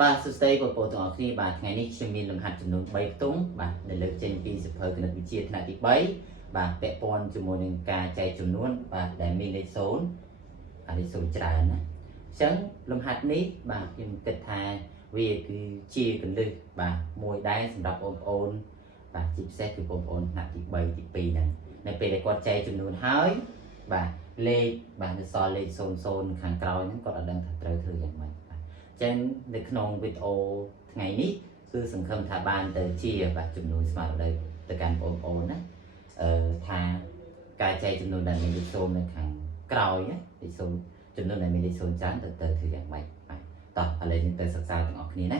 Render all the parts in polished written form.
បាទសួស្តីបងប្អូនទាំងអស់គ្នាបាទថ្ងៃនេះខ្ញុំមានលំហាត់ចំនួន3ខ្ទង់បាទដែលលើកចេញពីសៀវភៅគណិតវិទ្យាថ្នាក់ទី3បាទពាក់ព័ន្ធជាមួយនឹងការចែកចំនួនបាទដែលមានលេខ0ហើយលេខ0ច្រើនណាអញ្ចឹងលំហាត់នេះបាទខ្ញុំគិតថាវាគឺជាកលឹះបាទមួយដែរសម្រាប់បងប្អូនបាទជាពិសេសគឺបងប្អូនថ្នាក់ទី3ទី2ហ្នឹងនៅពេលដែលគាត់ចែកចំនួនហើយបាទលេខបាទនៅសល់លេខ00ខាងក្រោយហ្នឹងគាត់អត់ដឹងថាត្រូវធ្វើយ៉ាងម៉េចចឹងនៅក្នុងវីដេអូថ្ងៃនេះគឺសង្ឃឹមថាបានទៅជាបាទចំនួនស្មារតីទៅកាន់បងប្អូនណាថាការចែកចំនួនដែលមានលេខ0នៅខាងក្រោយណាលេខ0ចំនួនដែលមានលេខ0ច្រើនទៅធ្វើយ៉ាងម៉េចបាទតោះឥឡូវយើងទៅសិក្សាទាំងអស់គ្នាណា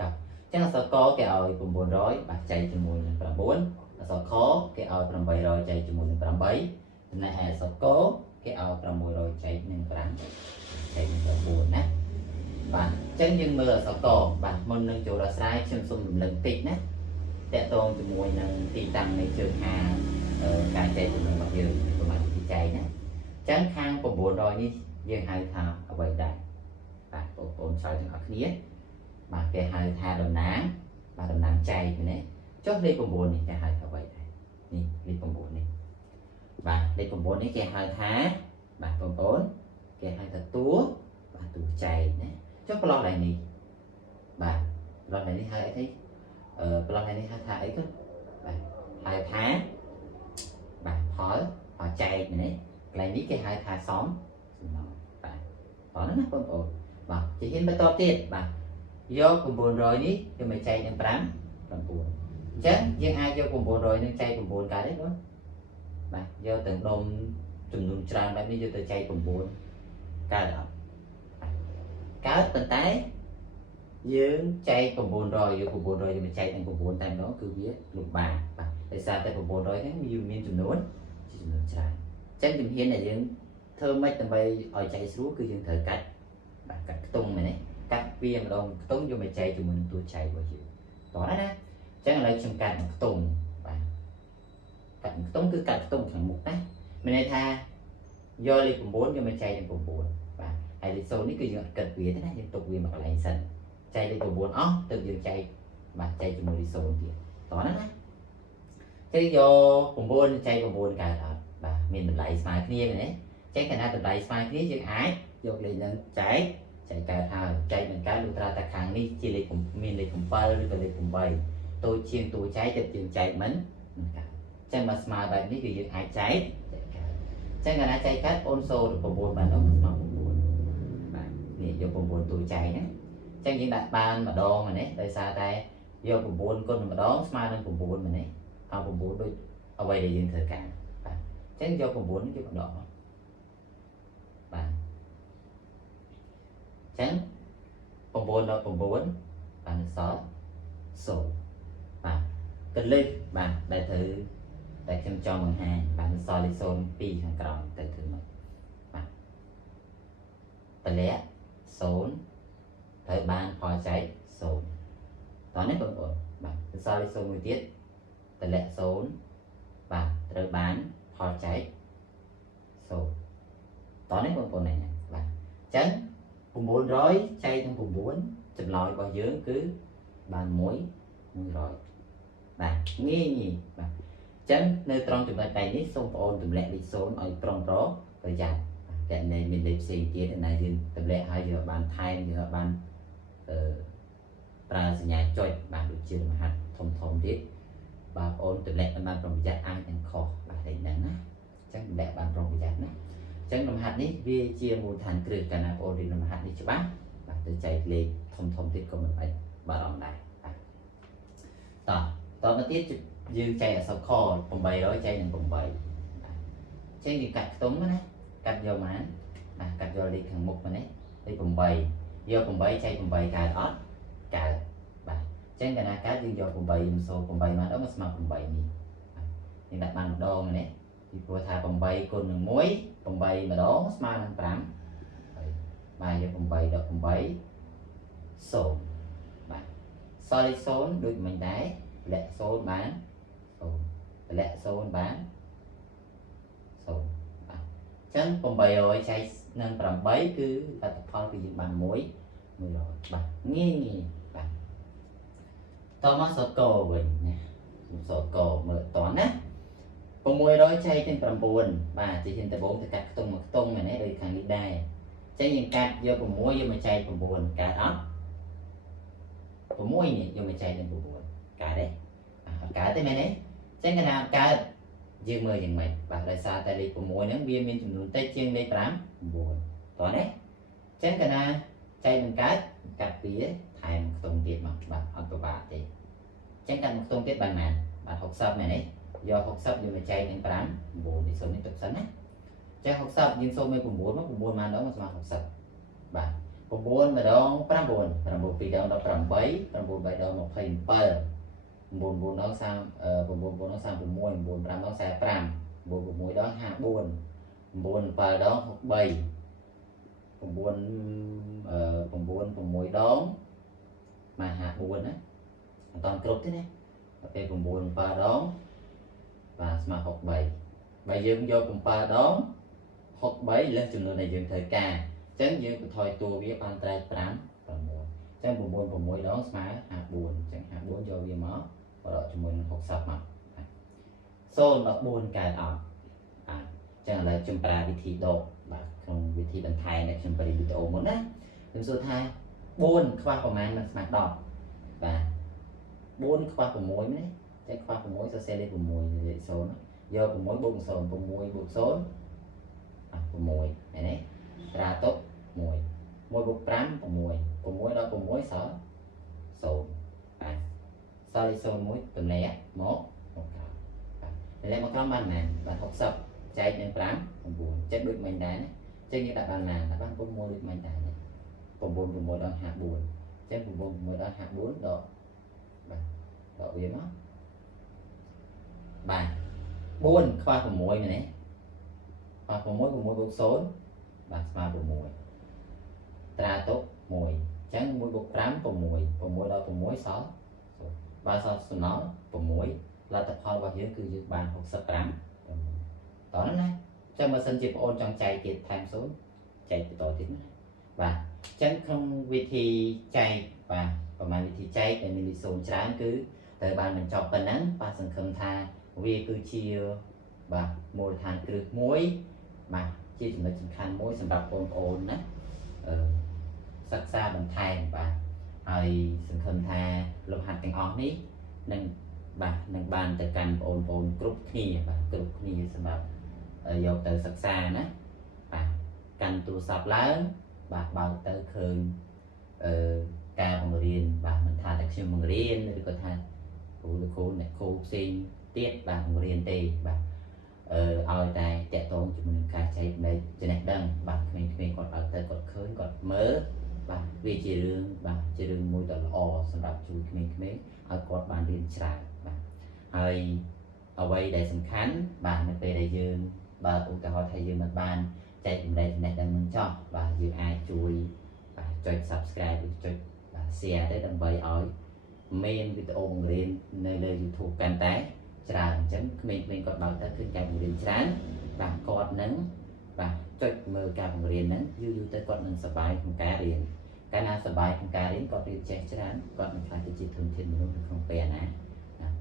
តោះចឹងអក្សរកគេឲ្យ900បាទចែកជាមួយនឹង9អក្សរខគេឲ្យ800ចែកជាមួយនឹង8ចំណែកឯអក្សរកគេឲ្យ600ចែកនឹង5ចែកនឹង9ណាបាទអញ្ចឹងយើងមើលអក្សរកបាទមុននឹងចូលដល់ស្រ័យខ្ញុំសូមរំលឹកតិចណាតកតងជាមួយនឹងទីតាំងនៃជើងខាងការចែកចំនួនរបស់យើងប្រមាណទីចែកណាអញ្ចឹងខាង900នេះយើងហៅថាអ្វីដែរបាទបងប្អូនឆ្លើយទាំងអស់គ្នាបាទគេហៅថាតំណាងបាទតំណាងចែកណាចុះលេខ9នេះគេហៅថាអ្វីដែរនេះលេខ9នេះបាទលេខ9នេះគេហៅថាបាទបងប្អូនគេហៅថាតួបាទតួចែកណាចុះប្លុកឡើងនេះបាទប្លុកឡើងនេះហៅអីទេប្លុកឡើងនេះហៅថាអីទៅបាទហៅថាបាទផលចែកនេះកន្លែងនេះគេហៅថាសំណល់បាទតោះណាបងប្អូនបាទជាហ៊ានបន្តទៀតបាទយក900នេះយកមកចែកនឹង5 9អញ្ចឹងយើងអាចយក900នឹងចែក9កើតទេបងបាទយកទាំងដុំចំនួនច្រើនបែបនេះយកទៅចែក9កើតអត់កើតប៉ុន្តែយើងចែក900យក900យកមកចែកនឹង9តែម្ដងគឺវាលំបាកបាទដោយសារតែ900ហ្នឹងវាមានចំនួនជាចំនួនច្រើនអញ្ចឹងជំហានដែលយើងធ្វើម៉េចដើម្បីឲ្យចែកស្រួលគឺយើងត្រូវកាត់បាទកាត់ខ្ទង់មែនទេកាត់វាម្ដងខ្ទង់យកមកចែកជាមួយនឹងតួចែករបស់យើងតោះណាអញ្ចឹងឥឡូវខ្ញុំកាត់ខ្ទង់បាទកាត់ខ្ទង់គឺកាត់ខ្ទង់ខាងមុខណាមានន័យថាយកលេខ9យកមកចែកនឹង9បាទហើយលេខ0នេះគឺយើងអត់គិតវាទេណាយើងទុកវាមកកន្លែងសិនចែកលេខ9អស់ទៅយើងចែកបាទចែកជាមួយលេខ0ទៀតតោះណាចឹងយក9ចែក9កើតអត់បាទមានតម្លៃស្មើគ្នាមែនទេចឹងកាលណាតម្លៃស្មើគ្នាយើងអាចយកលេខនឹងចែកកើតហើយចែកនឹងកើតលុះត្រាតែខាងនេះជាលេខមានលេខ7ឬក៏លេខ8តូចជាងតួចែកទៅយើងចែកមិនកើតចឹងមកស្មើបែបនេះគឺយើងអាចចែកចឹងកាលណាចែកកើតអូន0 9បានដល់ស្មើ9បាទនេះយក9តួចែកណាចឹងយើងដាក់បានម្ដងមែនទេដោយសារតែយក9គុណម្ដងស្មើនឹង9មែនទេហើយ9ដូចអ្វីដែលយើងត្រូវការបាទចឹងយក9នេះយកម្ដងបាទចឹង9ដល់9បានសល់0បាទកលិះបាទដែលត្រូវតែខ្ញុំចង់បង្ហាញបាទសល់លេខ0 2ខាងក្រោមទៅធ្វើមកបាទតម្លាក់0ត្រូវបានផលចែក0តោះនេះបងប្អូនបាទសល់លេខ0មួយទៀតតម្លាក់0បាទត្រូវបានផលចែក0តោះនេះបងប្អូននេះបាទអញ្ចឹង900ចែកនឹង9ចម្លើយរបស់យើងគឺបាន100បាទងាយបាទអញ្ចឹងនៅត្រង់ចំណុចដៃនេះសូមបងប្អូនទម្លាក់លេខ0ឲ្យប្រុងប្រយ័ត្នតែនៅមានលេខផ្សេងទៀតណាយើងទម្លាក់ឲ្យយើងបានថែមយើងបានប្រើសញ្ញាចុចបាទដូចជាមហាត់ធំទៀតបាទបងប្អូនទម្លាក់បានប្រុងប្រយ័ត្នអាចនឹងខុសបាទលេខហ្នឹងណាអញ្ចឹងទម្លាក់បានប្រុងប្រយ័ត្នណាអញ្ចឹងលំហាត់នេះវាជាមូលដ្ឋានគ្រឹះកាលណាបងប្អូនរៀនលំហាត់នេះច្បាស់បាទទៅចែកលេខធំទៀតក៏មិនបាច់បារម្ភដែរបាទតមកទៀតយើងចែកអក្សរខ800ចែកនឹង8បាទអញ្ចឹងយើងកាត់ខ្ទង់ណាកាត់យកប៉ុន្មានបាទកាត់យកលេខខាងមុខហ្នឹងលេខ8យក8ចែក8កើតអត់កើតបាទអញ្ចឹងកាលណាកើតយើងយក8នឹង0 8មកដល់មកស្មើ8នេះយើងដាក់បានម្ដងណាពីព្រោះថា8គុណនឹង1 8ម្ដងស្មើនឹង5បាទយក8ដល់8 0បាទសល់លេខ0ដូចមិញដែរតម្លាក់0បាន0តម្លាក់0បាន0បាទអញ្ចឹង800ចែកនឹង8គឺលទ្ធផលគឺយើងបាន1 100បាទងាយបាទតមកសតកវិញណាសតកមើលតណា600ចែកទាំង9បាទជាហ៊ានដបងទៅកាត់ខ្ទង់មកខ្ទង់មែនទេដូចខាងនេះដែរចឹងយើងកាត់យក6យកមកចែក9កើតអត់6នេះយកមកចែកទាំង9កើតទេអត់កើតទេមែនទេចឹងកណាកើតយើងមើលយ៉ាងម៉េចបាទដោយសារតែលេខ6ហ្នឹងវាមានចំនួនតិចជាងលេខ5 9តោះណាចឹងកណាចែកនឹងកើតកាត់ពីថែមខ្ទង់ទៀតមកបាទអត់ពិបាកទេចឹងកាត់មកខ្ទង់ទៀតបានប៉ុន្មានបាទ60មែនទេយក60យកមកចែកនឹង5 9នេះសូមនេះទុកសិនណាចា60យើងសូមឲ្យ9មក9មកដងមកស្មើ60បាទ9ម្ដង9 9 2ដង18 9 3ដង27 9 4ដង30 9 4ដង36 9 4ដង35ដង45 9 6ដង54 9 7ដង63 9 9 ដង6ដងមក54ណាអត់តគ្រប់ទេណាដល់ពេល9 7ដងបាទស្មើ63បើយើងយក7ដង63លើសចំនួនដែលយើងត្រូវការអញ្ចឹងយើងបន្ថយតួវាបានត្រែក5 6អញ្ចឹង9 6ដងស្មើ54អញ្ចឹង54យកវាមកបដកជាមួយនឹង60មក0 14កើតអត់អញ្ចឹងឥឡូវខ្ញុំប្រើវិធីដកបាទក្នុងវិធីបន្ថែមដែលខ្ញុំបរិយាវីដេអូមុនណាខ្ញុំសួរថា4ខ្វះប្រមាណមិនស្មើ10បាទ4ខ្វះ6នេះតែខ្វះ6សរសេរលេខ6លេខ0យក6បូក0 6បូក0 6ឃើញទេត្រាទុក1 1បូក5 6 6ដល់6សល់0បាទសល់លេខ01តម្លែមកក្រោមបាទតម្លែមកក្រោមបានប៉ុន្មានបាទ60ចែកនឹង5 9ចិត្តដូចមិញដែរណាចឹងយើងដាក់បានណាដាក់បាន6ដូចមិញដែរណា9 6ដល់54ចឹង9 6ដល់54ដកបាទដកវាមកបាទ4ខ្វះ6មែនទេខ្វះ6 6បូក0បាទស្មើ6ត្រាទុក1អញ្ចឹង1បូក5 6 6ដល់6សល់0បាទសល់សំណល់6លទ្ធផលរបស់យើងគឺយើងបាន65តោះណាចាំបើសិនជាបងអូនចង់ចែកទៀតថែម0ចែកបន្តទៀតណាបាទអញ្ចឹងក្នុងវិធីចែកបាទប្រហែលវិធីចែកដែលមានលេខ0ច្រើនគឺត្រូវបានបញ្ចប់ប៉ុណ្ណឹងបាទសង្ឃឹមថាវាគឺជាបាទមូលដ្ឋានគ្រឹះមួយបាទជាចំណុចសំខាន់មួយសម្រាប់បងប្អូនណាសិក្សាបន្ថែមបាទហើយសង្ឃឹមថាលំហាត់ទាំងអស់នេះនឹងបាទនឹងបានទៅកាន់បងប្អូនគ្រប់គ្នាបាទគ្រប់គ្នាសម្រាប់យកទៅសិក្សាណាបាទកាន់ទូរស័ព្ទឡើងបាទបើកទៅឃើញការបង្រៀនបាទមិនថាតែខ្ញុំបង្រៀនឬក៏ថាគ្រូអ្នកគ្រូផ្សេងទៀតបាទបង្រៀនទេបាទឲ្យតែតកតងជាមួយនឹងការចែកនៃចំណេះដឹងបាទក្មេងៗគាត់បើកទៅគាត់ឃើញគាត់មើលបាទវាជារឿងបាទជារឿងមួយដ៏ល្អសម្រាប់ជួយក្មេងៗឲ្យគាត់បានរៀនច្រើនបាទហើយអ្វីដែលសំខាន់បាទនៅពេលដែលយើងបើឧទាហរណ៍ថាយើងមិនបានចែកចំណេះដឹងនឹងចោះបាទយើងអាចជួយបាទចុច Subscribe ឬចុចបាទ Share ទៅដើម្បីឲ្យមានវីដេអូបង្រៀននៅលើ YouTube កាន់តែច្រើនអញ្ចឹងក្មេងៗគាត់បើកទៅឃើញការបង្រៀនច្រើនបាទគាត់នឹងបាទចុចមើលការបង្រៀនហ្នឹងយូរទៅគាត់នឹងសប្បាយក្នុងការរៀនកាលណាសប្បាយក្នុងការរៀនគាត់រៀនចេះច្រើនគាត់នឹងខ្លាចទៅជាធនធានមនុស្សនៅក្នុងពេលអនា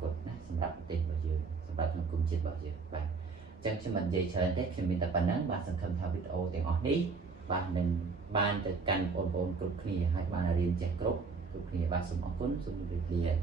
គតណាសម្រាប់ប្រទេសរបស់យើងសម្រាប់សង្គមជាតិរបស់យើងបាទអញ្ចឹងខ្ញុំមិននិយាយច្រើនទេខ្ញុំមានតែប៉ុណ្ណឹងបាទសង្ឃឹមថាវីដេអូទាំងអស់នេះបាទនឹងបានទៅកាន់បងប្អូនគ្រប់គ្នាហើយបានរៀនចេះគ្រប់គ្នាបាទសូមអរគុណសូមជម្រាបលា